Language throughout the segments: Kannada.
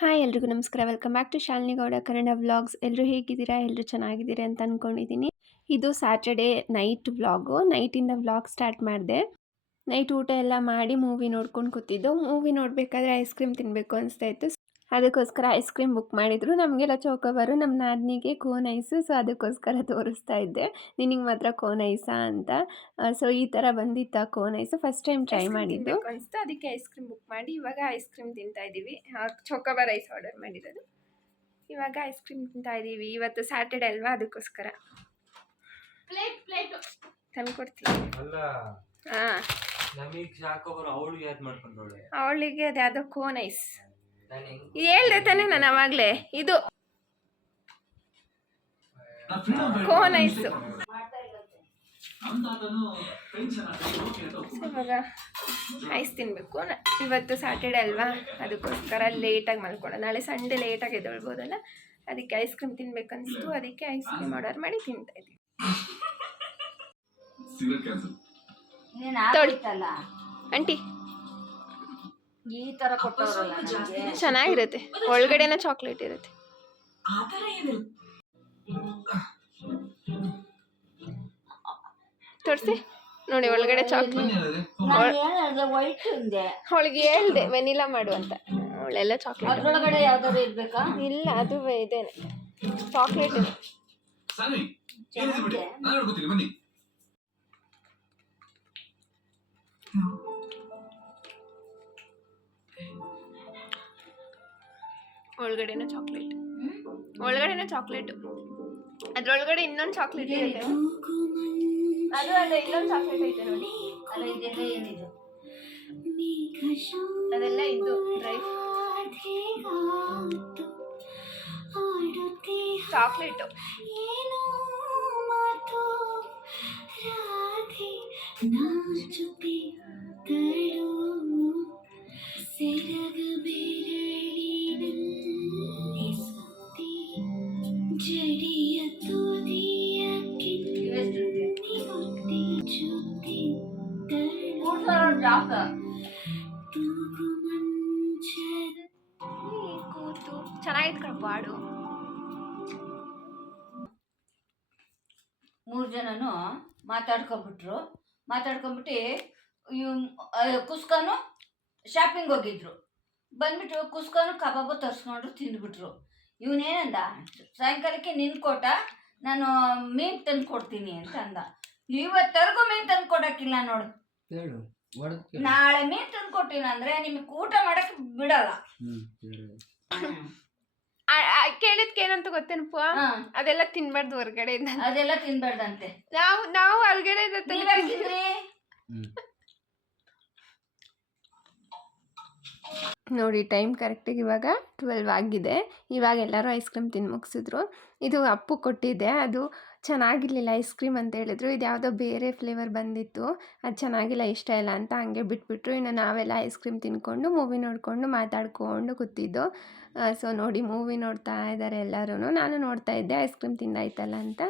ಹಾಯ್ ಎಲ್ರಿಗೂ ನಮಸ್ಕಾರ. Welcome back to Shalini Gowda Kannada vlogs. ಎಲ್ಲರೂ ಹೇಗಿದ್ದೀರಾ? ಎಲ್ಲರೂ ಚೆನ್ನಾಗಿದ್ದೀರಾ ಅಂತ ಅಂದ್ಕೊಂಡಿದ್ದೀನಿ. ಇದು ಸ್ಯಾಟರ್ಡೇ ನೈಟ್ ವ್ಲಾಗು. ನೈಟಿಂದ ವ್ಲಾಗ್ ಸ್ಟಾರ್ಟ್ ಮಾಡಿದೆ. ನೈಟ್ ಊಟ ಎಲ್ಲ ಮಾಡಿ ಮೂವಿ ನೋಡ್ಕೊಂಡು ಕೂತಿದ್ದು. ಮೂವಿ ನೋಡಬೇಕಾದ್ರೆ ಐಸ್ ಕ್ರೀಮ್ ತಿನ್ನಬೇಕು ಅನಿಸ್ತಾ ಇತ್ತು. ಅದಕ್ಕೋಸ್ಕರ ಐಸ್ ಕ್ರೀಮ್ ಬುಕ್ ಮಾಡಿದ್ರು. ನಮಗೆಲ್ಲ ಚೋಕೋಬಾರು, ನಮ್ಮ ನಾದಿನಿಗೆ ಕೋನ್ ಐಸು. ಸೊ ಅದಕ್ಕೋಸ್ಕರ ತೋರಿಸ್ತಾ ಇದ್ದೆ, ನಿನಗೆ ಮಾತ್ರ ಕೋನ್ ಐಸಾ ಅಂತ. ಸೊ ಈ ಥರ ಬಂದಿತ್ತು ಆ cone ice. First time try ಮಾಡಿದ್ದು ಅನಿಸ್ತು, ಅದಕ್ಕೆ ಐಸ್ ಕ್ರೀಮ್ ಬುಕ್ ಮಾಡಿ ಇವಾಗ ಐಸ್ ಕ್ರೀಮ್ ತಿಂತಾ ಇದ್ದೀವಿ. ಚೋಕೋಬಾರ್ ಐಸ್ ಆರ್ಡರ್ ಮಾಡಿರೋದು. ಇವಾಗ ಐಸ್ ಕ್ರೀಮ್ ತಿಂತಾ ಇದ್ದೀವಿ. ಇವತ್ತು ಸ್ಯಾಟರ್ಡೆ ಅಲ್ವಾ, ಅದಕ್ಕೋಸ್ಕರ ತಂದ್ಕೊಡ್ತೀನಿ. ಹಾಂ, ಅವಳಿಗೆ ಅದು ಯಾವುದೋ ಕೋನ್ ಐಸ್ ಹೇಳ್ದೆ ತಾನೆ ನಾನು ಅವಾಗಲೇ. ಇದು ಕೋನ್ ಐಸು. ಇವಾಗ ಐಸ್ ತಿನ್ನಬೇಕು. ಇವತ್ತು ಸ್ಯಾಟರ್ಡೆ ಅಲ್ವಾ, ಅದಕ್ಕೋಸ್ಕರ ಲೇಟಾಗಿ ಮಲ್ಕೊಳ್ಳೋ. ನಾಳೆ ಸಂಡೇ ಲೇಟಾಗಿ ಎದ್ದೇಳ್ಬೋದಲ್ಲ, ಅದಕ್ಕೆ ಐಸ್ ಕ್ರೀಮ್ ತಿನ್ಬೇಕನ್ನಿಸ್ತು. ಅದಕ್ಕೆ ಐಸ್ ಕ್ರೀಮ್ ಆರ್ಡರ್ ಮಾಡಿ ತಿಂತಾ ಇದ್ದೀವಿ. ಆಂಟಿ ಈ ತರ ಕೊಟ್ಟವರಲ್ಲ, ಚೆನ್ನಾಗಿರುತ್ತೆ. ಒಳಗಡೆನ ಚಾಕ್ಲೇಟ್ ಇರುತ್ತೆ. ತೋರಿಸಿ ನೋಡಿ, ಒಳಗಡೆ ಚಾಕ್ಲೇಟ್. ವೈಟ್ ಇದೆ. ಅವಳಿಗೆ ಹೇಳ್ದೆ ವೆನಿಲಾ ಮಾಡು ಅಂತ, ಅವಳೆಲ್ಲ ಚಾಕ್ಲೇಟ್. ಅದ್ರೊಳಗಡೆ ಯಾವ್ದಾದ್ರು ಇರ್ಬೇಕಾ? ಇಲ್ಲ, ಅದು ಇದೇನೆ ಚಾಕ್ಲೇಟ್ ಇದೆ. ಒಳಗಡೆನ ಚಾಕ್ಲೇಟ್, ಒಳಗಡೆನ ಚಾಕ್ಲೇಟ್. ಅದ್ರೊಳಗಡೆ ಇನ್ನೊಂದು ಚಾಕ್ಲೇಟ್ ಇದೆ. ಅದು ಅದೇ ಇನ್ನೊಂದು ಚಾಕ್ಲೇಟ್ ಐತೆ ನೋಡಿ. ಅಲ್ಲ, ಇದೆಲ್ಲ ಏನಿದು? ಅದೆಲ್ಲ ಇದು ಡ್ರೈ ಚಾಕ್ಲೇಟು. ಕೂತು ಚೆನ್ನಾಗಿತ್ತು ಕಣಪ್ಪ ಹಾಡು. 3 ಜನನು ಮಾತಾಡ್ಕೊಂಬಿಟ್ಟು ಕುಸ್ಕಾನು ಶಾಪಿಂಗ್ ಹೋಗಿದ್ರು. ಬಂದ್ಬಿಟ್ಟು ಕುಸ್ಕಾನು ಕಬಾಬು ತರಿಸ್ಕೊಂಡ್ರು, ತಿಂದ್ಬಿಟ್ರು. ಇವನೇನಂದ, ಸಾಯಂಕಾಲಕ್ಕೆ ನಿನ್ ಕೋಟ ನಾನು ಮೀನು ತಂದು ಕೊಡ್ತೀನಿ ಅಂತ ಅಂದ. ಇವತ್ತರೆಗೂ ಮೀನು ತಂದು ಕೊಡಕ್ಕಿಲ್ಲ ನೋಡು. ನಾಳೆ ಮೀನು ತಂದು ಕೊಟ್ಟಿಲ್ಲ ಅಂದ್ರೆ ನಿಮಗೆ ಊಟ ಮಾಡಕ್ ಬಿಡಲ್ಲ. ಕೇಳಿದ್ಕೆ ಏನಂತ ಗೊತ್ತೇನಪ್ಪ, ಅದೆಲ್ಲ ತಿನ್ಬಾರ್ದು ಹೊರಗಡೆಯಿಂದ. ಅದೆಲ್ಲ ತಿನ್ಬಾರ್ದಂತೆ. ನಾವು ಹೊರಗಡೆ ನೋಡಿ. ಟೈಮ್ ಕರೆಕ್ಟಾಗಿ ಇವಾಗ 12 ಆಗಿದೆ. ಇವಾಗ ಎಲ್ಲರೂ ಐಸ್ ಕ್ರೀಮ್ ತಿಂದು ಮುಗಿಸಿದ್ರು. ಇದು ಅಪ್ಪು ಕೊಟ್ಟಿದ್ದೆ, ಅದು ಚೆನ್ನಾಗಿರಲಿಲ್ಲ ಐಸ್ ಕ್ರೀಮ್ ಅಂತ ಹೇಳಿದ್ರು. ಇದು ಯಾವುದೋ ಬೇರೆ ಫ್ಲೇವರ್ ಬಂದಿತ್ತು, ಅದು ಚೆನ್ನಾಗಿಲ್ಲ, ಇಷ್ಟ ಇಲ್ಲ ಅಂತ ಹಂಗೆ ಬಿಟ್ಬಿಟ್ರು. ಇನ್ನು ನಾವೆಲ್ಲ ಐಸ್ ಕ್ರೀಮ್ ತಿನ್ಕೊಂಡು ಮೂವಿ ನೋಡಿಕೊಂಡು ಮಾತಾಡ್ಕೊಂಡು ಕೂತಿದ್ದು. ಸೊ ನೋಡಿ, ಮೂವಿ ನೋಡ್ತಾ ಇದ್ದಾರೆ ಎಲ್ಲರೂ. ನಾನು ನೋಡ್ತಾ ಇದ್ದೆ ಐಸ್ ಕ್ರೀಮ್ ತಿಂದಾಯ್ತಲ್ಲ ಅಂತ.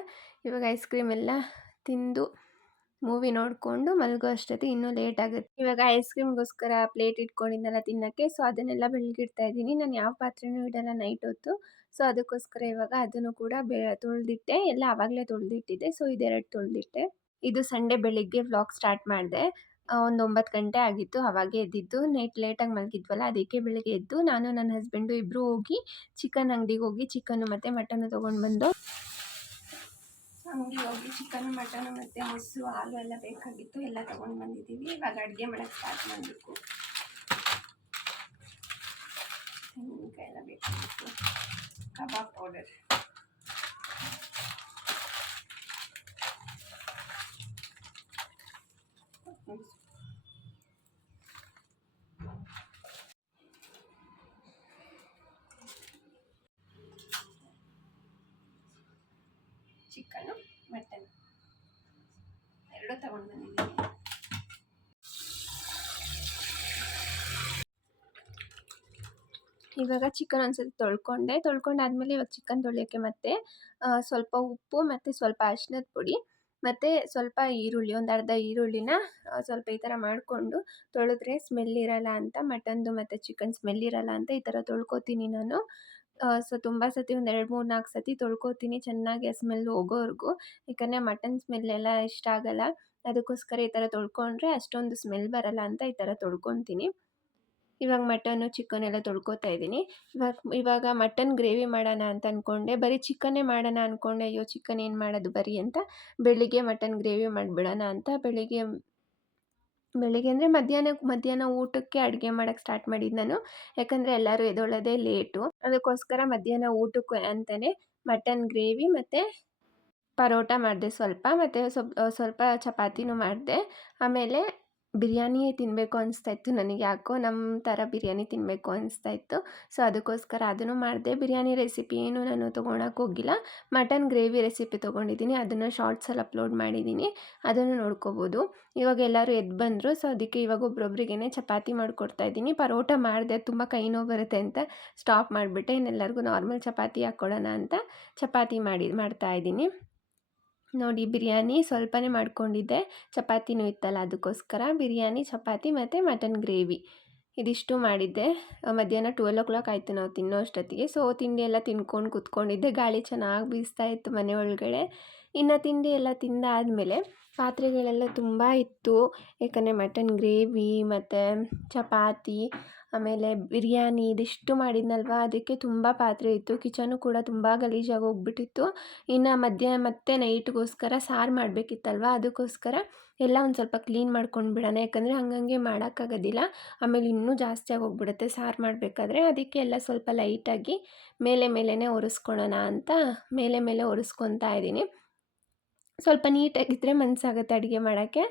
ಇವಾಗ ಐಸ್ ಕ್ರೀಮ್ ಎಲ್ಲ ತಿಂದು ಮೂವಿ ನೋಡಿಕೊಂಡು ಮಲಗೋ ಅಷ್ಟೊತ್ತಿಗೆ ಇನ್ನೂ ಲೇಟ್ ಆಗುತ್ತೆ. ಇವಾಗ ಐಸ್ ಕ್ರೀಮ್ಗೋಸ್ಕರ ಪ್ಲೇಟ್ ಇಟ್ಕೊಂಡಿದ್ದೆಲ್ಲ ತಿನ್ನೋಕ್ಕೆ. ಸೊ ಅದನ್ನೆಲ್ಲ ಬೆಳಗಿಡ್ತಾ ಇದ್ದೀನಿ. ನಾನು ಯಾವ ಪಾತ್ರೆನೂ ಇಡಲ್ಲ ನೈಟ್ ಹೊತ್ತು. ಸೊ ಅದಕ್ಕೋಸ್ಕರ ಇವಾಗ ಅದನ್ನು ಕೂಡ ತೊಳೆದಿಟ್ಟೆ. ಎಲ್ಲ ಆವಾಗಲೇ ತೊಳೆದಿಟ್ಟಿದ್ದೆ. ಸೊ ಇದೆರಡು ತೊಳೆದಿಟ್ಟೆ. ಇದು ಸಂಡೇ ಬೆಳಿಗ್ಗೆ ವ್ಲಾಗ್ ಸ್ಟಾರ್ಟ್ ಮಾಡಿದೆ. ಒಂದು 9 ಗಂಟೆ ಆಗಿತ್ತು, ಅವಾಗೇ ಎದ್ದಿದ್ದು. ನೈಟ್ ಲೇಟಾಗಿ ಮಲಗಿದ್ವಲ್ಲ, ಅದಕ್ಕೆ ಬೆಳಿಗ್ಗೆ ಎದ್ದು ನಾನು ನನ್ನ ಹಸ್ಬೆಂಡು ಇಬ್ಬರು ಹೋಗಿ ಚಿಕನ್ ಅಂಗಡಿಗೆ ಹೋಗಿ ಚಿಕನ್ನು ಮತ್ತು ಮಟನ್ನು ತೊಗೊಂಡು ಬಂದು, ಅಂಗಡಿಗೆ ಹೋಗಿ ಚಿಕನ್ನು ಮಟನ್ನು ಮತ್ತು ಮೊಸರು ಹಾಲು ಎಲ್ಲ ಬೇಕಾಗಿತ್ತು, ಎಲ್ಲ ತೊಗೊಂಡು ಬಂದಿದ್ದೀವಿ. ಇವಾಗ ಅಡುಗೆ ಮಾಡೋಕ್ಕೆ ಸ್ಟಾರ್ಟ್ ಮಾಡಬೇಕು. ತೆಂಗಿನಕಾಯಿ ಎಲ್ಲ ಬೇಕಾಗಿತ್ತು, ಕಬಾಬ್ ಪೌಡರ್, ಚಿಕನ್ನು ಮಟನ್ ಎರಡೂ ತಗೊಂಡು ಬಂದಿದ್ದೀನಿ. ಇವಾಗ ಚಿಕನ್ ಒಂದ್ಸತಿ ತೊಳ್ಕೊಂಡಾದ್ಮೇಲೆ ಇವಾಗ ಚಿಕನ್ ತೊಳೆಯೋಕ್ಕೆ ಮತ್ತೆ ಸ್ವಲ್ಪ ಉಪ್ಪು ಮತ್ತು ಸ್ವಲ್ಪ ಅರಿಶಿನದ ಪುಡಿ ಮತ್ತು ಸ್ವಲ್ಪ ಈರುಳ್ಳಿ, ಒಂದು ಅರ್ಧ ಈರುಳ್ಳಿನ ಸ್ವಲ್ಪ ಈ ಥರ ಮಾಡಿಕೊಂಡು ತೊಳೆದ್ರೆ ಸ್ಮೆಲ್ ಇರಲ್ಲ ಅಂತ, ಮಟನ್ದು ಮತ್ತು ಚಿಕನ್ ಸ್ಮೆಲ್ ಇರಲ್ಲ ಅಂತ ಈ ಥರ ತೊಳ್ಕೊತೀನಿ ನಾನು. ಸೊ ತುಂಬ ಸತಿ ಒಂದು 2, 3, 4 ಸತಿ ತೊಳ್ಕೊತೀನಿ ಚೆನ್ನಾಗಿ ಆ ಸ್ಮೆಲ್ ಹೋಗೋವರೆಗೂ. ಯಾಕಂದರೆ ಮಟನ್ ಸ್ಮೆಲ್ ಎಲ್ಲ ಇಷ್ಟ ಆಗಲ್ಲ. ಅದಕ್ಕೋಸ್ಕರ ಈ ಥರ ತೊಳ್ಕೊಂಡ್ರೆ ಅಷ್ಟೊಂದು ಸ್ಮೆಲ್ ಬರಲ್ಲ ಅಂತ ಈ ಥರ ತೊಳ್ಕೊತೀನಿ. ಇವಾಗ ಮಟನ್ನು, ಚಿಕನ್ ಎಲ್ಲ ತೊಳ್ಕೊತಾ ಇದ್ದೀನಿ. ಇವಾಗ ಮಟನ್ ಗ್ರೇವಿ ಮಾಡೋಣ ಅಂತ ಅಂದ್ಕೊಂಡೆ. ಬರೀ ಚಿಕನ್ನೇ ಮಾಡೋಣ ಅಂದ್ಕೊಂಡೆ. ಅಯ್ಯೋ ಚಿಕನ್ ಏನು ಮಾಡೋದು ಬರೀ ಅಂತ ಬೆಳಿಗ್ಗೆ ಮಟನ್ ಗ್ರೇವಿ ಮಾಡಿಬಿಡೋಣ ಅಂತ ಬೆಳಿಗ್ಗೆ ಅಂದರೆ ಮಧ್ಯಾಹ್ನ ಊಟಕ್ಕೆ ಅಡುಗೆ ಮಾಡೋಕ್ಕೆ ಸ್ಟಾರ್ಟ್ ಮಾಡಿದ್ದು ನಾನು. ಯಾಕಂದರೆ ಎಲ್ಲರೂ ಎದ್ದೇಳೋದೇ ಲೇಟು. ಅದಕ್ಕೋಸ್ಕರ ಮಧ್ಯಾಹ್ನ ಊಟಕ್ಕೆ ಅಂತಲೇ ಮಟನ್ ಗ್ರೇವಿ ಮತ್ತು ಪರೋಟ ಮಾಡಿದೆ ಸ್ವಲ್ಪ, ಮತ್ತು ಸ್ವಲ್ಪ ಚಪಾತಿನೂ ಮಾಡಿದೆ. ಆಮೇಲೆ ಬಿರಿಯಾನಿ ತಿನ್ನಬೇಕು ಅನಿಸ್ತಾ ಇತ್ತು ನನಗೆ, ಯಾಕೋ ನಮ್ಮ ಥರ ಬಿರಿಯಾನಿ ತಿನ್ನಬೇಕು ಅನಿಸ್ತಾ ಇತ್ತು. ಸೊ ಅದಕ್ಕೋಸ್ಕರ ಅದನ್ನು ಮಾಡಿದೆ. ಬಿರಿಯಾನಿ ರೆಸಿಪಿ ಏನು ನಾನು ತೊಗೊಳಕ್ಕೆ ಹೋಗಿಲ್ಲ. ಮಟನ್ ಗ್ರೇವಿ ರೆಸಿಪಿ ತೊಗೊಂಡಿದ್ದೀನಿ, ಅದನ್ನು ಶಾರ್ಟ್ಸಲ್ಲಿ ಅಪ್ಲೋಡ್ ಮಾಡಿದ್ದೀನಿ, ಅದನ್ನು ನೋಡ್ಕೋಬೋದು. ಇವಾಗ ಎಲ್ಲರೂ ಎದ್ದು ಬಂದರು. ಸೊ ಅದಕ್ಕೆ ಇವಾಗ ಒಬ್ರೊಬ್ರಿಗೇ ಚಪಾತಿ ಮಾಡಿಕೊಡ್ತಾ ಇದ್ದೀನಿ. ಪರೋಟ ಮಾಡಿದೆ, ತುಂಬ ಕೈ ನೋವು ಬರುತ್ತೆ ಅಂತ ಸ್ಟಾಪ್ ಮಾಡಿಬಿಟ್ಟೆ. ಇನ್ನೆಲ್ಲರಿಗೂ ನಾರ್ಮಲ್ ಚಪಾತಿ ಹಾಕ್ಕೊಡೋಣ ಅಂತ ಚಪಾತಿ ಮಾಡ್ತಾ ಇದ್ದೀನಿ. ನೋಡಿ ಬಿರಿಯಾನಿ ಸ್ವಲ್ಪನೇ ಮಾಡ್ಕೊಂಡಿದ್ದೆ, ಚಪಾತಿನೂ ಇತ್ತಲ್ಲ ಅದಕ್ಕೋಸ್ಕರ. ಬಿರಿಯಾನಿ, ಚಪಾತಿ ಮತ್ತು ಮಟನ್ ಗ್ರೇವಿ ಇದಿಷ್ಟು ಮಾಡಿದ್ದೆ. ಮಧ್ಯಾಹ್ನ 12 ಆಯಿತು ನಾವು ತಿನ್ನೋ ಅಷ್ಟೊತ್ತಿಗೆ. ಸೊ ತಿಂಡಿ ಎಲ್ಲ ತಿನ್ಕೊಂಡು ಕೂತ್ಕೊಂಡಿದ್ದೆ. ಗಾಳಿ ಚೆನ್ನಾಗಿ ಬೀಸ್ತಾ ಇತ್ತು ಮನೆ ಒಳಗಡೆ. ಇನ್ನು ತಿಂಡಿ ಎಲ್ಲ ತಿಂದಾದಮೇಲೆ ಪಾತ್ರೆಗಳೆಲ್ಲ ತುಂಬ ಇತ್ತು. ಯಾಕಂದರೆ ಮಟನ್ ಗ್ರೇವಿ ಮತ್ತು ಚಪಾತಿ ಆಮೇಲೆ ಬಿರಿಯಾನಿ ಇದಿಷ್ಟು ಮಾಡಿದ್ನಲ್ವ, ಅದಕ್ಕೆ ತುಂಬ ಪಾತ್ರೆ ಇತ್ತು. ಕಿಚನು ಕೂಡ ತುಂಬ ಗಲೀಜಾಗಿ ಹೋಗ್ಬಿಟ್ಟಿತ್ತು. ಇನ್ನು ಮತ್ತೆ ನೈಟ್ಗೋಸ್ಕರ ಸಾರು ಮಾಡಬೇಕಿತ್ತಲ್ವ, ಅದಕ್ಕೋಸ್ಕರ ಎಲ್ಲ ಒಂದು ಸ್ವಲ್ಪ ಕ್ಲೀನ್ ಮಾಡ್ಕೊಂಡು ಬಿಡೋಣ. ಯಾಕಂದರೆ ಹಂಗಂಗೆ ಮಾಡೋಕ್ಕಾಗೋದಿಲ್ಲ, ಆಮೇಲೆ ಇನ್ನೂ ಜಾಸ್ತಿ ಆಗೋಗ್ಬಿಡುತ್ತೆ ಸಾರು ಮಾಡಬೇಕಾದ್ರೆ. ಅದಕ್ಕೆ ಎಲ್ಲ ಸ್ವಲ್ಪ ಲೈಟಾಗಿ ಮೇಲೇ ಒರೆಸ್ಕೊಳ್ಳೋಣ ಅಂತ ಮೇಲೆ ಒರೆಸ್ಕೊತಾ ಇದ್ದೀನಿ. ಸ್ವಲ್ಪ ನೀಟಾಗಿದ್ದರೆ ಮನಸ್ಸಾಗುತ್ತೆ ಅಡುಗೆ ಮಾಡೋಕ್ಕೆ.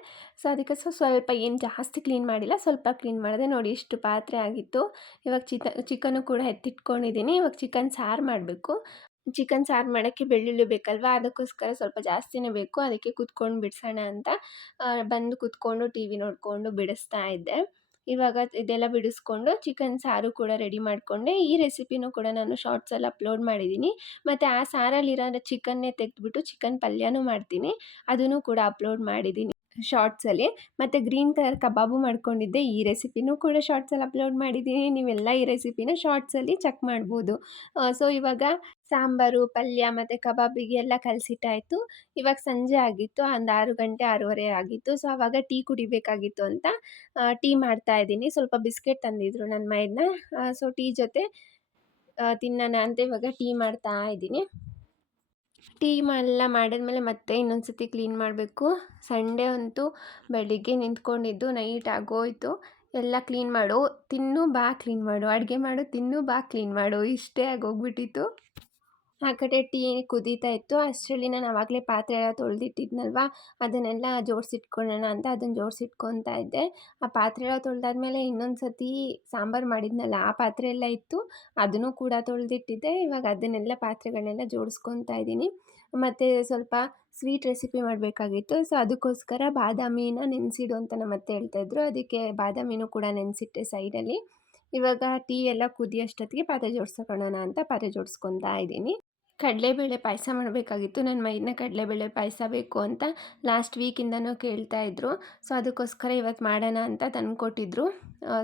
ಸೊ ಅದಕ್ಕೆ ಸ್ವಲ್ಪ ಏನು ಜಾಸ್ತಿ ಕ್ಲೀನ್ ಮಾಡಿಲ್ಲ, ಸ್ವಲ್ಪ ಕ್ಲೀನ್ ಮಾಡಿದೆ. ನೋಡಿ ಇಷ್ಟು ಪಾತ್ರೆ ಆಗಿತ್ತು. ಇವಾಗ ಚಿಕನ್ನು ಕೂಡ ಎತ್ತಿಟ್ಕೊಂಡಿದ್ದೀನಿ. ಇವಾಗ ಚಿಕನ್ ಸಾರು ಮಾಡಬೇಕು. ಚಿಕನ್ ಸಾರು ಮಾಡೋಕ್ಕೆ ಬೆಳ್ಳುಳ್ಳಿ ಬೇಕಲ್ವ, ಅದಕ್ಕೋಸ್ಕರ ಸ್ವಲ್ಪ ಜಾಸ್ತಿನೇ ಬೇಕು. ಅದಕ್ಕೆ ಕುತ್ಕೊಂಡು ಬಿಡಿಸೋಣ ಅಂತ ಬಂದು ಕುತ್ಕೊಂಡು ಟಿ ವಿ ನೋಡಿಕೊಂಡು ಬಿಡಿಸ್ತಾ ಇದ್ದೆ. ಇವಾಗ ಇದೆಲ್ಲ ಬಿಡಿಸ್ಕೊಂಡು ಚಿಕನ್ ಸಾರು ಕೂಡ ರೆಡಿ ಮಾಡಿಕೊಂಡೆ. ಈ ರೆಸಿಪಿನೂ ಕೂಡ ನಾನು ಶಾರ್ಟ್ಸಲ್ಲಿ ಅಪ್ಲೋಡ್ ಮಾಡಿದ್ದೀನಿ. ಮತ್ತು ಆ ಸಾರಲ್ಲಿರೋ ಚಿಕನ್ನೇ ತೆಗೆದ್ಬಿಟ್ಟು ಚಿಕನ್ ಪಲ್ಯನೂ ಮಾಡ್ತೀನಿ, ಅದನ್ನು ಕೂಡ ಅಪ್ಲೋಡ್ ಮಾಡಿದ್ದೀನಿ ಶಾರ್ಟ್ಸಲ್ಲಿ. ಮತ್ತು ಗ್ರೀನ್ ಕಲರ್ ಕಬಾಬು ಮಾಡ್ಕೊಂಡಿದ್ದೆ, ಈ ರೆಸಿಪಿನೂ ಕೂಡ ಶಾರ್ಟ್ಸಲ್ಲಿ ಅಪ್ಲೋಡ್ ಮಾಡಿದ್ದೀನಿ. ನೀವೆಲ್ಲ ಈ ರೆಸಿಪಿನ ಶಾರ್ಟ್ಸಲ್ಲಿ ಚೆಕ್ ಮಾಡ್ಬೋದು. ಸೊ ಇವಾಗ ಸಾಂಬಾರು, ಪಲ್ಯ ಮತ್ತು ಕಬಾಬಿಗೆ ಎಲ್ಲ ಕಲಸಿಟ್ಟಾಯಿತು. ಇವಾಗ ಸಂಜೆ ಆಗಿತ್ತು, ಒಂದು 6 ಗಂಟೆ 6:30 ಆಗಿತ್ತು. ಸೊ ಆವಾಗ ಟೀ ಕುಡಿಬೇಕಾಗಿತ್ತು ಅಂತ ಟೀ ಮಾಡ್ತಾಯಿದ್ದೀನಿ. ಸ್ವಲ್ಪ ಬಿಸ್ಕೆಟ್ ತಂದಿದ್ರು ನನ್ನ ಮೈದ್ನ. ಸೊ ಟೀ ಜೊತೆ ತಿನ್ನೋಣ ಅಂತ ಇವಾಗ ಟೀ ಮಾಡ್ತಾ ಇದ್ದೀನಿ. ಟೀ ಎಲ್ಲ ಮಾಡಿದ್ಮೇಲೆ ಮತ್ತೆ ಇನ್ನೊಂದು ಸತಿ ಕ್ಲೀನ್ ಮಾಡಬೇಕು. ಸಂಡೇ ಅಂತೂ ಬೆಳಿಗ್ಗೆ ನಿಂತ್ಕೊಂಡಿದ್ದು ನೈಟ್ ಆಗೋಯಿತು. ಎಲ್ಲ ಕ್ಲೀನ್ ಮಾಡು, ತಿನ್ನು ಬಾ ಕ್ಲೀನ್ ಮಾಡು, ಅಡುಗೆ ಮಾಡು, ತಿನ್ನು ಬಾ ಕ್ಲೀನ್ ಮಾಡು, ಇಷ್ಟೇ ಆಗೋಗ್ಬಿಟ್ಟಿತ್ತು. ಆ ಕಡೆ ಟೀ ಕುದೀತಾ ಇತ್ತು. ಅಷ್ಟರಲ್ಲಿ ನಾನು ಆವಾಗಲೇ ಪಾತ್ರೆ ಎಲ್ಲ ತೊಳೆದಿಟ್ಟಿದ್ನಲ್ವ, ಅದನ್ನೆಲ್ಲ ಜೋಡಿಸಿಟ್ಕೊಳ್ಳೋಣ ಅಂತ ಅದನ್ನು ಜೋಡಿಸಿಟ್ಕೊತಾ ಇದ್ದೆ. ಆ ಪಾತ್ರೆ ಎಲ್ಲ ತೊಳೆದಾದ್ಮೇಲೆ ಇನ್ನೊಂದು ಸತಿ ಸಾಂಬಾರು ಮಾಡಿದ್ನಲ್ಲ, ಆ ಪಾತ್ರೆ ಎಲ್ಲ ಇತ್ತು, ಅದನ್ನು ಕೂಡ ತೊಳೆದಿಟ್ಟಿದ್ದೆ. ಇವಾಗ ಅದನ್ನೆಲ್ಲ ಪಾತ್ರೆಗಳನ್ನೆಲ್ಲ ಜೋಡಿಸ್ಕೊತಾ ಇದ್ದೀನಿ. ಮತ್ತು ಸ್ವಲ್ಪ ಸ್ವೀಟ್ ರೆಸಿಪಿ ಮಾಡಬೇಕಾಗಿತ್ತು. ಸೊ ಅದಕ್ಕೋಸ್ಕರ ಬಾದಾಮಿನ ನೆನೆಸಿಡು ಅಂತ ನಮ್ಮ ಅತ್ತೆ ಹೇಳ್ತಾಯಿದ್ರು. ಅದಕ್ಕೆ ಬಾದಾಮಿನೂ ಕೂಡ ನೆನೆಸಿಟ್ಟೆ ಸೈಡಲ್ಲಿ. ಇವಾಗ ಟೀ ಎಲ್ಲ ಕುದಿಯೋಷ್ಟೊತ್ತಿಗೆ ಪಾತ್ರೆ ಜೋಡಿಸ್ಕೊಳ್ಳೋಣ ಅಂತ ಪಾತ್ರೆ ಜೋಡಿಸ್ಕೊತಾ ಇದ್ದೀನಿ. ಕಡಲೆಬೇಳೆ ಪಾಯಸ ಮಾಡಬೇಕಾಗಿತ್ತು. ನನ್ನ ಮೈದನ್ನ ಕಡಲೆಬೇಳೆ ಪಾಯಸ ಬೇಕು ಅಂತ ಲಾಸ್ಟ್ ವೀಕಿಂದನೂ ಕೇಳ್ತಾಯಿದ್ರು. ಸೊ ಅದಕ್ಕೋಸ್ಕರ ಇವತ್ತು ಮಾಡೋಣ ಅಂತ ತಂದುಕೊಟ್ಟಿದ್ರು.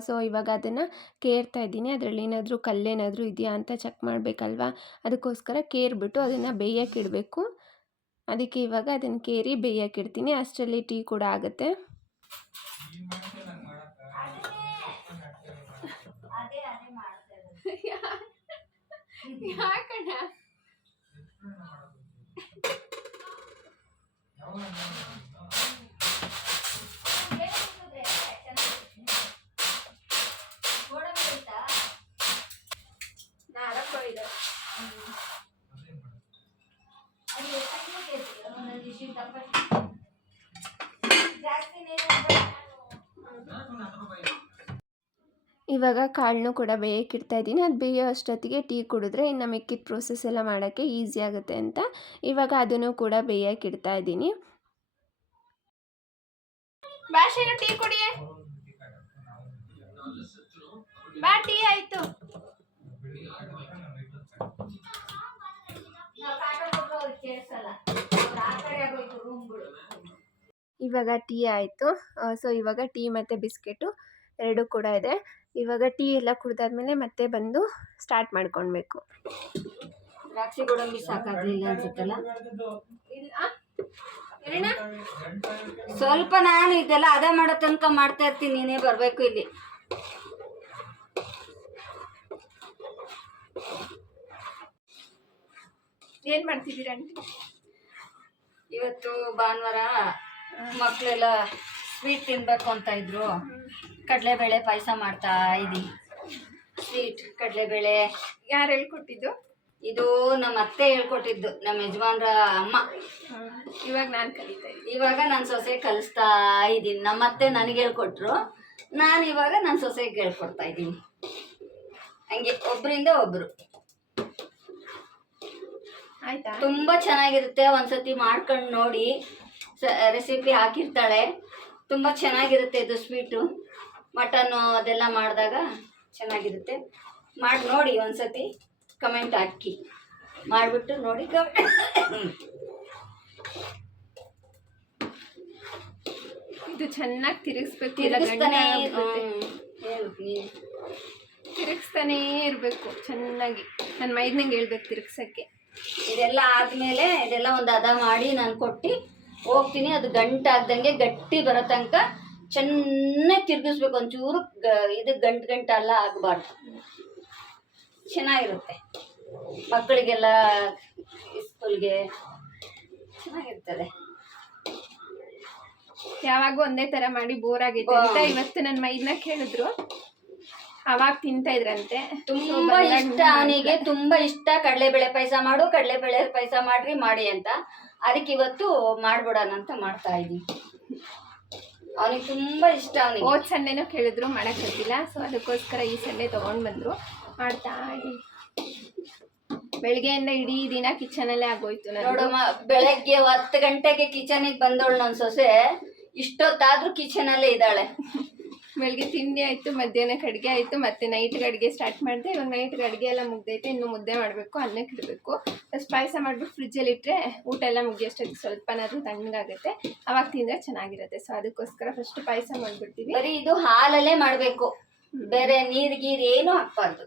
ಸೊ ಇವಾಗ ಅದನ್ನು ಕೇರ್ತಾ ಇದ್ದೀನಿ. ಅದರಲ್ಲಿ ಏನಾದರೂ ಕಲ್ಲೇನಾದರೂ ಇದೆಯಾ ಅಂತ ಚೆಕ್ ಮಾಡಬೇಕಲ್ವ, ಅದಕ್ಕೋಸ್ಕರ ಕೇರ್ಬಿಟ್ಟು ಅದನ್ನು ಬೇಯಕ್ಕಿಡಬೇಕು. ಅದಕ್ಕೆ ಇವಾಗ ಅದನ್ನು ಕೇರಿ ಬೇಯಕ್ಕಿಡ್ತೀನಿ. ಅಷ್ಟರಲ್ಲಿ ಟೀ ಕೂಡ ಆಗುತ್ತೆ. ಯಾಕಣ್ಣ ಇವಾಗ ಕಾಳನ್ನೂ ಕೂಡ ಬೇಯಕ್ಕಿಡ್ತಾ ಇದ್ದೀನಿ. ಅದು ಬೇಯೋ ಅಷ್ಟೊತ್ತಿಗೆ ಟೀ ಕುಡಿದ್ರೆ ಇನ್ನು ಮಿಕ್ಕಿದ ಪ್ರೋಸೆಸ್ ಎಲ್ಲ ಮಾಡೋಕ್ಕೆ ಈಸಿ ಆಗುತ್ತೆ ಅಂತ ಇವಾಗ ಅದನ್ನು ಕೂಡ ಬೇಯಕ್ಕಿಡ್ತಾ ಇದ್ದೀನಿ. ಭಾಷೆನ ಟೀ ಕುಡಿಯೇ, ಬಾ ಟೀ ಆಯಿತು. ಕೇಳಿಸಲ್ಲ, ರೂಮ್ಗಳು ಇವಾಗ ಟೀ ಆಯಿತು. ಸೊ ಇವಾಗ ಟೀ ಮತ್ತು ಬಿಸ್ಕೆಟು 2 ಕೂಡ ಇದೆ. ಇವಾಗ ಟೀ ಎಲ್ಲ ಕುಡ್ದಾದ್ಮೇಲೆ ಮತ್ತೆ ಬಂದು ಸ್ಟಾರ್ಟ್ ಮಾಡ್ಕೊಳ್ಬೇಕು. ದ್ರಾಕ್ಷಿ ಗೋಡಂಬಿ ಸಾಕಾಗ್ಲಿಲ್ಲ ಅನ್ಸುತ್ತಲ್ಲ. ಸ್ವಲ್ಪ ನಾನು ಇದೆಲ್ಲ ಅದ ಮಾಡೋ ತನಕ ಮಾಡ್ತಾ ಇರ್ತೀನಿ, ನೀನೇ ಬರಬೇಕು ಇಲ್ಲಿ. ಏನು ಮಾಡ್ತಿದ್ದೀರಾ ಆಂಟಿ? ಇವತ್ತು ಭಾನುವಾರ ಮಕ್ಕಳೆಲ್ಲ ಸ್ವೀಟ್ ತಿನ್ಬೇಕು ಅಂತ ಇದ್ರು. ಕಡಲೆಬೇಳೆ ಪಾಯಸ ಮಾಡ್ತಾ ಇದ್ದೀನಿ. ಸ್ವೀಟ್ ಕಡಲೆಬೇಳೆ. ಯಾರು ಹೇಳ್ಕೊಟ್ಟಿದ್ದು? ಇದು ನಮ್ಮ ಅತ್ತೆ ಹೇಳ್ಕೊಟ್ಟಿದ್ದು, ನಮ್ಮ ಯಜಮಾನ್ರ ಅಮ್ಮ. ಇವಾಗ ನಾನು ಕಲಿತಾ ಇದ್ದೀನಿ. ಇವಾಗ ನನ್ನ ಸೊಸೆ ಕಲಿಸ್ತಾ ಇದ್ದೀನಿ. ನಮ್ಮ ಅತ್ತೆ ನನಗೆ ಹೇಳ್ಕೊಟ್ರು, ನಾನು ಇವಾಗ ನನ್ನ ಸೊಸೆಗೆ ಹೇಳ್ಕೊಡ್ತಾ ಇದ್ದೀನಿ. ಹಂಗೆ ಒಬ್ಬರಿಂದ ಒಬ್ಬರು. ಆಯ್ತಾ? ತುಂಬ ಚೆನ್ನಾಗಿರುತ್ತೆ. ಒಂದ್ಸತಿ ಮಾಡ್ಕೊಂಡು ನೋಡಿ. ರೆಸಿಪಿ ಹಾಕಿರ್ತಾಳೆ, ತುಂಬ ಚೆನ್ನಾಗಿರುತ್ತೆ ಇದು ಸ್ವೀಟು. ಮಟನ್ನು ಅದೆಲ್ಲ ಮಾಡಿದಾಗ ಚೆನ್ನಾಗಿರುತ್ತೆ. ಮಾಡಿ ನೋಡಿ ಒಂದ್ಸತಿ, ಕಮೆಂಟ್ ಹಾಕಿ, ಮಾಡಿಬಿಟ್ಟು ನೋಡಿ. ಇದು ಚೆನ್ನಾಗಿ ತಿರುಗಿಸ್ಬೇಕು. ತಿರುಗಿಸ್ತಾನೇ ಇರಬೇಕು ಚೆನ್ನಾಗಿ. ನನ್ನ ಮೈದ್ನಂಗೆ ಹೇಳ್ಬೇಕು ತಿರುಗ್ಸೋಕ್ಕೆ. ಇದೆಲ್ಲ ಆದಮೇಲೆ ಇದೆಲ್ಲ ಒಂದು ಹದ ಮಾಡಿ ನಾನು ಕೊಟ್ಟು ಹೋಗ್ತೀನಿ. ಅದು ಗಂಟಾಗ್ದಂಗೆ ಗಟ್ಟಿ ಬರೋ ತನಕ ಚೆನ್ನಾಗಿ ತಿರುಗಿಸ್ಬೇಕು. ಒಂಚೂರು ಇದು ಗಂಟೆಲ್ಲ ಆಗಬಾರ್ದು. ಚೆನ್ನಾಗಿರುತ್ತೆ. ಮಕ್ಕಳಿಗೆಲ್ಲ ಸ್ಕೂಲ್ಗೆ ಚೆನ್ನಾಗಿರ್ತದೆ. ಯಾವಾಗೂ ಒಂದೇ ಥರ ಮಾಡಿ ಬೋರ್ ಆಗೈತೆ ಅಂತ ಇವತ್ತು ನನ್ನ ಮೈದ್ನ ಕೇಳಿದ್ರು. ಅವಾಗ ತಿಂತಾ ಇದ್ರಂತೆ. ತುಂಬಾ ಇಷ್ಟ ಅವನಿಗೆ, ತುಂಬಾ ಇಷ್ಟ. ಕಡಲೆಬೇಳೆ ಪಾಯಸ ಮಾಡು, ಕಡಲೆಬೇಳೆ ಪಾಯಸ ಮಾಡಿ ಅಂತ. ಅದಕ್ಕೆ ಇವತ್ತು ಮಾಡ್ಬಿಡೋಣ ಅಂತ ಮಾಡ್ತಾ ಇದ್ದೀನಿ. ಅವನಿಗೆ ತುಂಬಾ ಇಷ್ಟ. ಅವನಿಗೆ ಹೋದ ಸಂಡೆನೂ ಕೇಳಿದ್ರು, ಮಾಡೋಕ್ಕಾಗಿಲ್ಲ. ಸೊ ಅದಕ್ಕೋಸ್ಕರ ಈ ಸಂಡೆ ತೊಗೊಂಡು ಬಂದರು, ಮಾಡ್ತಾ ಇದ್ದೀನಿ. ಬೆಳಗ್ಗೆಯಿಂದ ಇಡೀ ದಿನ ಕಿಚನಲ್ಲೇ ಆಗೋಯ್ತು ನೋಡು. ಬೆಳಗ್ಗೆ 10 ಗಂಟೆಗೆ ಕಿಚನಿಗೆ ಬಂದವಳು ನನ್ನ ಸೊಸೆ. ಇಷ್ಟೊತ್ತಾದ್ರೂ ಕಿಚನಲ್ಲೇ ಇದ್ದಾಳೆ. ಬೆಳಗ್ಗೆ ತಿಂಡಿ ಆಯಿತು, ಮಧ್ಯಾಹ್ನಕ್ಕೆ ಅಡುಗೆ ಆಯಿತು, ಮತ್ತು ನೈಟ್ಗೆ ಅಡುಗೆ ಸ್ಟಾರ್ಟ್ ಮಾಡಿದೆ. ಇವಾಗ ನೈಟ್ಗೆ ಅಡುಗೆ ಎಲ್ಲ ಮುಗ್ದೈತೆ. ಇನ್ನು ಮುದ್ದೆ ಮಾಡಬೇಕು, ಅನ್ನಕ್ಕೆ ಇಡಬೇಕು. ಫಸ್ಟ್ ಪಾಯಸ ಮಾಡಿಬಿಟ್ಟು ಫ್ರಿಜ್ಜಲ್ಲಿ ಇಟ್ಟರೆ ಊಟ ಎಲ್ಲ ಮುಗಿಯೋಷ್ಟೊತ್ತಿಗೆ ಸ್ವಲ್ಪನಾದ್ರೂ ತಣ್ಣಗಾಗುತ್ತೆ. ಅವಾಗ ತಿಂದರೆ ಚೆನ್ನಾಗಿರುತ್ತೆ. ಸೊ ಅದಕ್ಕೋಸ್ಕರ ಫಸ್ಟ್ ಪಾಯಸ ಮಾಡಿಬಿಡ್ತೀವಿ. ಬರೀ ಇದು ಹಾಲಲ್ಲೇ ಮಾಡಬೇಕು, ಬೇರೆ ನೀರು ಗೀರು ಏನೂ ಹಾಕ್ಬಾರ್ದು.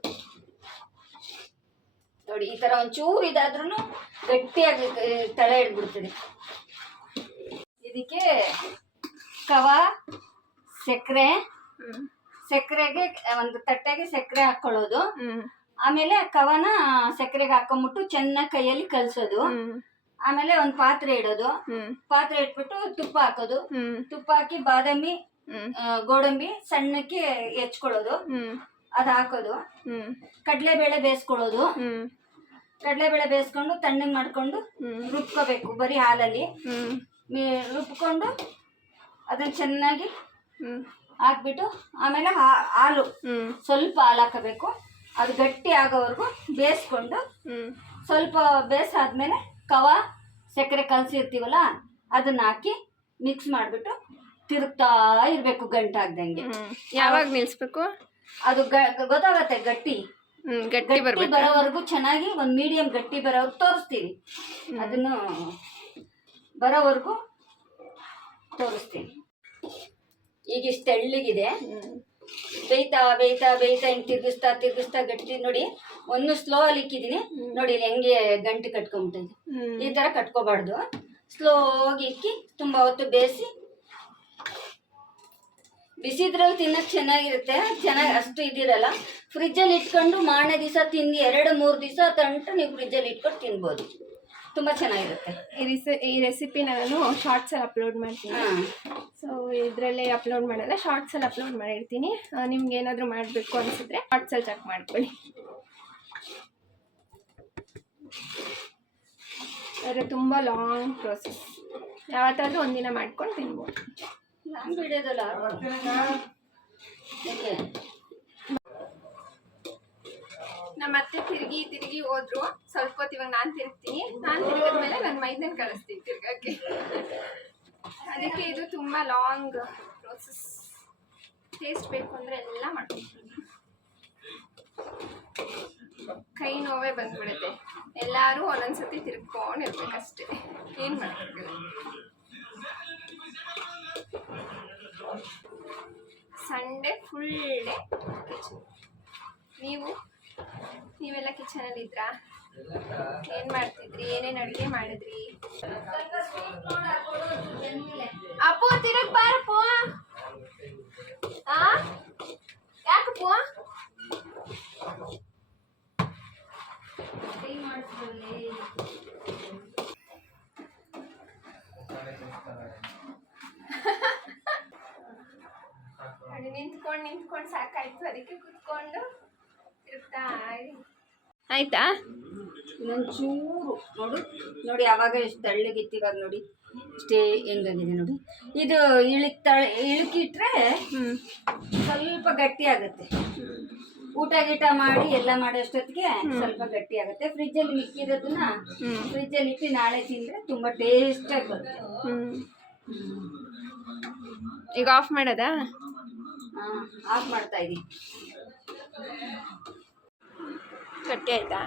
ನೋಡಿ, ಈ ಥರ ಒಂಚೂರು ಇದಾದ್ರೂ ಗಟ್ಟಿಯಾಗಿ ತಳೆ ಹಿಡ್ಬಿಡ್ತದೆ. ಇದಕ್ಕೆ ಕವ, ಸಕ್ಕರೆಗೆ ಒಂದು ತಟ್ಟೆಗೆ ಸಕ್ಕರೆ ಹಾಕೊಳ್ಳೋದು. ಆಮೇಲೆ ಕವನ ಸಕ್ಕರೆಗೆ ಹಾಕೊಂಡ್ಬಿಟ್ಟು ಚೆನ್ನಾಗಿ ಕೈಯಲ್ಲಿ ಕಲಸೋದು. ಆಮೇಲೆ ಒಂದು ಪಾತ್ರೆ ಇಡೋದು. ಪಾತ್ರೆ ಇಟ್ಬಿಟ್ಟು ತುಪ್ಪ ಹಾಕೋದು. ತುಪ್ಪ ಹಾಕಿ ಬಾದಾಮಿ, ಗೋಡಂಬಿ ಸಣ್ಣಕ್ಕೆ ಹೆಚ್ಕೊಳ್ಳೋದು. ಅದು ಹಾಕೋದು. ಕಡಲೆಬೇಳೆ ಬೇಯಿಸ್ಕೊಳ್ಳೋದು. ಕಡಲೆಬೇಳೆ ಬೇಯಿಸ್ಕೊಂಡು ತಣ್ಣಗೆ ಮಾಡ್ಕೊಂಡು ರುಬ್ಕೋಬೇಕು ಬರೀ ಹಾಲಲ್ಲಿ. ರುಬ್ಕೊಂಡು ಅದನ್ನ ಚೆನ್ನಾಗಿ ಹಾಕ್ಬಿಟ್ಟು ಆಮೇಲೆ ಹಾಲು ಸ್ವಲ್ಪ ಹಾಲು ಹಾಕಬೇಕು. ಅದು ಗಟ್ಟಿ ಆಗೋವರೆಗೂ ಬೇಯಿಸ್ಕೊಂಡು ಸ್ವಲ್ಪ ಬೇಯಿಸಾದ್ಮೇಲೆ ಕವ ಸಕ್ಕರೆ ಕಲಸಿರ್ತೀವಲ್ಲ ಅದನ್ನ ಹಾಕಿ ಮಿಕ್ಸ್ ಮಾಡಿಬಿಟ್ಟು ತಿರುಗ್ತಾ ಇರಬೇಕು ಗಂಟಾಗ್ದಂಗೆ. ಯಾವಾಗ ನಿಲ್ಲಿಸ್ಬೇಕು? ಅದು ಗೊತ್ತಾಗತ್ತೆ ಗಟ್ಟಿ ಬರೋವರೆಗೂ. ಚೆನ್ನಾಗಿ ಒಂದು ಮೀಡಿಯಂ ಗಟ್ಟಿ ಬರೋವರೆಗೂ ತೋರಿಸ್ತೀವಿ. ಅದನ್ನು ಬರೋವರೆಗೂ ತೋರಿಸ್ತೀನಿ. ಈಗ ಇಷ್ಟು ತೆಳ್ಳಗಿದೆ. ಬೇಯ್ತಾ ಹಿಂಗೆ ತಿರ್ಗಿಸ್ತಾ ಗಟ್ಟಿ. ನೋಡಿ, ಒಂದು ಸ್ಲೋ ಅಲ್ಲಿ ಇಕ್ಕಿದ್ದೀನಿ. ನೋಡಿ ಇಲ್ಲಿ ಹೆಂಗೆ ಗಂಟು ಕಟ್ಕೊಂಬಿಟ್ಟಿದೆ. ಈ ಥರ ಕಟ್ಕೋಬಾರ್ದು. ಸ್ಲೋಗಿ ಇಕ್ಕಿ ತುಂಬ ಹೊತ್ತು ಬೇಯಿಸಿ ಬಿಸಿದ್ರಲ್ಲಿ ತಿನ್ನಕ್ಕೆ ಚೆನ್ನಾಗಿರುತ್ತೆ. ಚೆನ್ನಾಗಿ ಅಷ್ಟು ಇದಿರಲ್ಲ. ಫ್ರಿಜ್ಜಲ್ಲಿ ಇಟ್ಕೊಂಡು ಮಾರನೇ ದಿವಸ ತಿಂದು 2-3 ದಿವಸ ತಂಟು ನೀವು ಫ್ರಿಜ್ಜಲ್ಲಿ ಇಟ್ಕೊಂಡು ತಿನ್ಬೋದು. ತುಂಬ ಚೆನ್ನಾಗಿರುತ್ತೆ. ಈ ರೆಸಿಪಿ ನಾನು ಶಾರ್ಟ್ಸಲ್ಲಿ ಅಪ್ಲೋಡ್ ಮಾಡ್ತೀನಿ. ಸೊ ಇದರಲ್ಲೇ ಅಪ್ಲೋಡ್ ಮಾಡಲ್ಲ, ಶಾರ್ಟ್ಸಲ್ಲಿ ಅಪ್ಲೋಡ್ ಮಾಡಿರ್ತೀನಿ. ನಿಮ್ಗೆ ಏನಾದರೂ ಮಾಡಬೇಕು ಅನಿಸಿದ್ರೆ ಶಾರ್ಟ್ಸಲ್ಲಿ ಚೆಕ್ ಮಾಡ್ಕೊಳ್ಳಿ. ಆದರೆ ತುಂಬ ಲಾಂಗ್ ಪ್ರೋಸೆಸ್. ಯಾವತ್ತಾದರೂ ಒಂದಿನ ಮಾಡ್ಕೊಂಡು ತಿನ್ಬೋದು. ಲಾಂಗ್ ವಿಡಿಯೋದಲ್ಲ ನಮ್ಮ ಅತ್ತೆ ತಿರುಗಿ ಹೋದ್ರು. ಸ್ವಲ್ಪ ಹೊತ್ತು ಇವಾಗ ನಾನು ತಿರುಗ್ತೀನಿ. ನಾನು ತಿರುಗಿದ್ಮೇಲೆ ನನ್ನ ಮೈದನ್ ಕಳಿಸ್ತೀನಿ ತಿರ್ಗಕ್ಕೆ. ಅದಕ್ಕೆ ಇದು ತುಂಬ ಲಾಂಗ್ ಪ್ರೋಸೆಸ್. ಟೇಸ್ಟ್ ಬೇಕು ಅಂದರೆ ಎಲ್ಲ ಮಾಡ್ಕೊಳ್ತೀನಿ. ಕೈ ನೋವೇ ಬಂದ್ಬಿಡುತ್ತೆ. ಎಲ್ಲರೂ ಒಂದೊಂದ್ಸತಿ ತಿರ್ಕೊಂಡಿರ್ಬೇಕಷ್ಟೇ, ಏನು ಮಾಡೋಕ್ಕಾಗಲ್ಲ. Sunday full day kitchen. ನೀವೆಲ್ಲ ಕಿಚನಲ್ಲಿ ಇದ್ರಾ? ಏನು ಮಾಡ್ತಿದ್ರಿ? ಏನೇನು ಅಡುಗೆ ಮಾಡಿದ್ರಿ? ಅಪ್ಪು ತಿರುಗ್ ಬಾರಪ್ಪು. ಯಾಕಪ್ಪು? ನೋಡಿ ನಿಂತ್ಕೊಂಡು ಸಾಕಾಯ್ತು, ಅದಕ್ಕೆ ಕುತ್ಕೊಂಡು ತಿರುಗ್ತಾ ಇರಿ. ಆಯ್ತಾ? ಇನ್ನೊಂಚೂರು ನೋಡಿ ಅವಾಗ ಎಷ್ಟು ತೆಳ್ಳಗಿತ್ತು, ಇವಾಗ ನೋಡಿ ಇಷ್ಟೇ ಹೆಂಗಾಗಿದೆ ನೋಡಿ. ಇದು ಇಳುಕಿಟ್ರೆ ಸ್ವಲ್ಪ ಗಟ್ಟಿ ಆಗುತ್ತೆ. ಊಟ ಗೀಟ ಮಾಡಿ ಎಲ್ಲ ಮಾಡೋಷ್ಟೊತ್ತಿಗೆ ಸ್ವಲ್ಪ ಗಟ್ಟಿ ಆಗುತ್ತೆ. ಫ್ರಿಜ್ಜಲ್ಲಿ ಮಿಕ್ಕಿರೋದನ್ನ ಫ್ರಿಜ್ಜಲ್ಲಿ ಇಟ್ಟು ನಾಳೆ ತಿಂದರೆ ತುಂಬ ಟೇಸ್ಟಾಗಿ ಬರುತ್ತೆ. ಈಗ ಆಫ್ ಮಾಡೋದಾ? ಆಫ್ ಮಾಡ್ತಾ ಇದ್ದೀನಿ. ಗಟ್ಟಿ ಆಯ್ತಾ?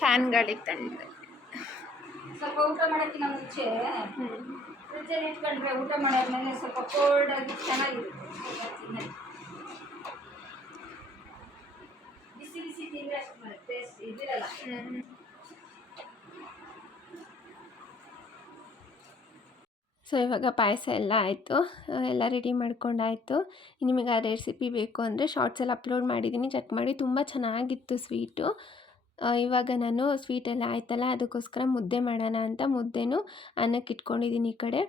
ಫ್ಯಾನ್ ಗಾಳಿಗೆ ತಂದಿದೆ. ಸ್ವಲ್ಪ ಊಟ ಮಾಡೋಕ್ಕಿಂತ ಮುಂಚೆ ಫ್ರಿಜ್ಜಲ್ಲಿ ಇಟ್ಕೊಂಡ್ರೆ ಊಟ ಮಾಡಾದ್ಮೇಲೆ ಸ್ವಲ್ಪ ಕೋಲ್ಡ್ ಆಗಿ ಚೆನ್ನಾಗಿರುತ್ತೆ. ಬಿಸಿ ಬಿಸಿ ತಿಂದರೆ ಅಷ್ಟು ಟೇಸ್ಟ್ ಇದಿರಲ್ಲ. ಸೊ ಇವಾಗ ಪಾಯಸ ಎಲ್ಲ ಆಯಿತು, ಎಲ್ಲ ರೆಡಿ ಮಾಡ್ಕೊಂಡಾಯಿತು. ನಿಮಗೆ ಆ ರೆಸಿಪಿ ಬೇಕು ಅಂದರೆ ಶಾರ್ಟ್ಸಲ್ಲಿ ಅಪ್ಲೋಡ್ ಮಾಡಿದ್ದೀನಿ, ಚೆಕ್ ಮಾಡಿ. ತುಂಬ ಚೆನ್ನಾಗಿತ್ತು ಸ್ವೀಟು. ಇವಾಗ ನಾನು ಸ್ವೀಟೆಲ್ಲ ಆಯ್ತಲ್ಲ, ಅದಕ್ಕೋಸ್ಕರ ಮುದ್ದೆ ಮಾಡೋಣ ಅಂತ ಮುದ್ದೆನೂ ಅನ್ನಕ್ಕೆ ಇಟ್ಕೊಂಡಿದ್ದೀನಿ. ಈ ಕಡೆ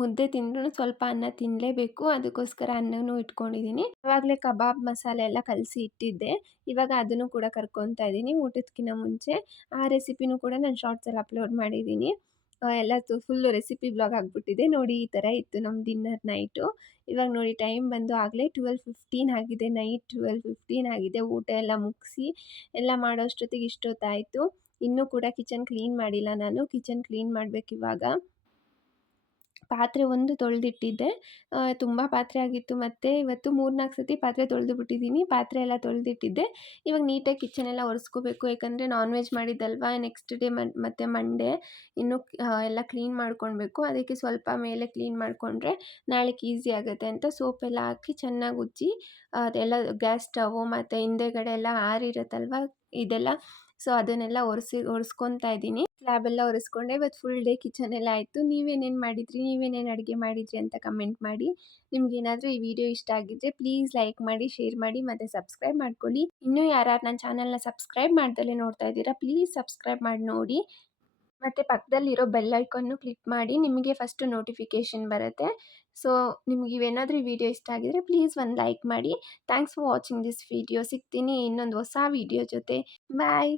ಮುದ್ದೆ ತಿಂದ್ರೂ ಸ್ವಲ್ಪ ಅನ್ನ ತಿನ್ನಲೇಬೇಕು, ಅದಕ್ಕೋಸ್ಕರ ಅನ್ನನೂ ಇಟ್ಕೊಂಡಿದ್ದೀನಿ. ಇವಾಗಲೇ ಕಬಾಬ್ ಮಸಾಲೆ ಎಲ್ಲ ಕಲಸಿ ಇಟ್ಟಿದ್ದೆ, ಇವಾಗ ಅದನ್ನು ಕೂಡ ಕರ್ಕೊತಾ ಇದ್ದೀನಿ ಊಟದಕ್ಕಿಂತ ಮುಂಚೆ. ಆ ರೆಸಿಪಿನೂ ಕೂಡ ನಾನು ಶಾರ್ಟ್ಸಲ್ಲಿ ಅಪ್ಲೋಡ್ ಮಾಡಿದ್ದೀನಿ. ಎಲ್ಲ ಫುಲ್ಲು ರೆಸಿಪಿ ಬ್ಲಾಗ್ ಆಗಿಬಿಟ್ಟಿದೆ ನೋಡಿ. ಈ ಥರ ಇತ್ತು ನಮ್ಮ ಡಿನ್ನರ್ ನೈಟು. ಇವಾಗ ನೋಡಿ ಟೈಮ್ ಬಂದು ಆಗಲೇ 12:15 ಆಗಿದೆ, ನೈಟ್ 12:15 ಆಗಿದೆ. ಊಟ ಎಲ್ಲ ಮುಗಿಸಿ ಎಲ್ಲ ಮಾಡೋಷ್ಟೊತ್ತಿಗೆ ಇಷ್ಟೊತ್ತಾಯಿತು. ಇನ್ನೂ ಕೂಡ ಕಿಚನ್ ಕ್ಲೀನ್ ಮಾಡಿಲ್ಲ ನಾನು. ಕಿಚನ್ ಕ್ಲೀನ್ ಮಾಡಬೇಕಿವಾಗ. ಪಾತ್ರೆ ಒಂದು ತೊಳೆದಿಟ್ಟಿದ್ದೆ, ತುಂಬ ಪಾತ್ರೆ ಆಗಿತ್ತು. ಮತ್ತು ಇವತ್ತು 3-4 ಸತಿ ಪಾತ್ರೆ ತೊಳೆದು ಬಿಟ್ಟಿದ್ದೀನಿ. ಪಾತ್ರೆ ಎಲ್ಲ ತೊಳೆದಿಟ್ಟಿದ್ದೆ. ಇವಾಗ ನೀಟಾಗಿ ಕಿಚನೆಲ್ಲ ಒರೆಸ್ಕೋಬೇಕು, ಯಾಕಂದರೆ ನಾನ್ ವೆಜ್ ಮಾಡಿದ್ದಲ್ವ. ನೆಕ್ಸ್ಟ್ ಡೇ ಮತ್ತು ಮಂಡೇ ಇನ್ನೂ ಎಲ್ಲ ಕ್ಲೀನ್ ಮಾಡ್ಕೊಳ್ಬೇಕು. ಅದಕ್ಕೆ ಸ್ವಲ್ಪ ಮೇಲೆ ಕ್ಲೀನ್ ಮಾಡಿಕೊಂಡ್ರೆ ನಾಳೆಗೆ ಈಸಿ ಆಗುತ್ತೆ ಅಂತ ಸೋಪೆಲ್ಲ ಹಾಕಿ ಚೆನ್ನಾಗಿ ಉಜ್ಜಿ ಅದೆಲ್ಲ ಗ್ಯಾಸ್ ಸ್ಟವು ಮತ್ತು ಹಿಂದೆಗಡೆ ಎಲ್ಲ ಆರಿರುತ್ತಲ್ವ ಇದೆಲ್ಲ, ಸೊ ಅದನ್ನೆಲ್ಲ ಒರೆಸ್ಕೊತಾ ಇದ್ದೀನಿ. ಸ್ಲ್ಯಾಬೆಲ್ಲ ಒರೆಸ್ಕೊಂಡೆ. ಇವತ್ತು ಫುಲ್ ಡೇ ಕಿಚನೆಲ್ಲ ಆಯಿತು. ನೀವೇನೇನು ಮಾಡಿದ್ರಿ? ನೀವೇನೇನು ಅಡುಗೆ ಮಾಡಿದ್ರಿ ಅಂತ ಕಮೆಂಟ್ ಮಾಡಿ. ನಿಮಗೇನಾದರೂ ಈ ವಿಡಿಯೋ ಇಷ್ಟ ಆಗಿದ್ದರೆ ಪ್ಲೀಸ್ ಲೈಕ್ ಮಾಡಿ, ಶೇರ್ ಮಾಡಿ ಮತ್ತು ಸಬ್ಸ್ಕ್ರೈಬ್ ಮಾಡ್ಕೊಳ್ಳಿ. ಇನ್ನೂ ಯಾರು ನನ್ನ ಚಾನಲ್ನ ಸಬ್ಸ್ಕ್ರೈಬ್ ಮಾಡ್ದಲೇ ನೋಡ್ತಾ ಇದ್ದೀರಾ, ಪ್ಲೀಸ್ ಸಬ್ಸ್ಕ್ರೈಬ್ ಮಾಡಿ ನೋಡಿ. ಮತ್ತು ಪಕ್ಕದಲ್ಲಿರೋ ಬೆಲ್ ಐಕಾನ್ನು ಕ್ಲಿಕ್ ಮಾಡಿ, ನಿಮಗೆ ಫಸ್ಟು ನೋಟಿಫಿಕೇಷನ್ ಬರುತ್ತೆ. ಸೊ ನಿಮ್ಗೆ ಇವೇನಾದರೂ ಈ ವಿಡಿಯೋ ಇಷ್ಟ ಆಗಿದರೆ ಪ್ಲೀಸ್ ಒಂದು ಲೈಕ್ ಮಾಡಿ. Thanks for watching this video. ಸಿಗ್ತೀನಿ ಇನ್ನೊಂದು ಹೊಸ ವಿಡಿಯೋ ಜೊತೆ. ಬಾಯ್.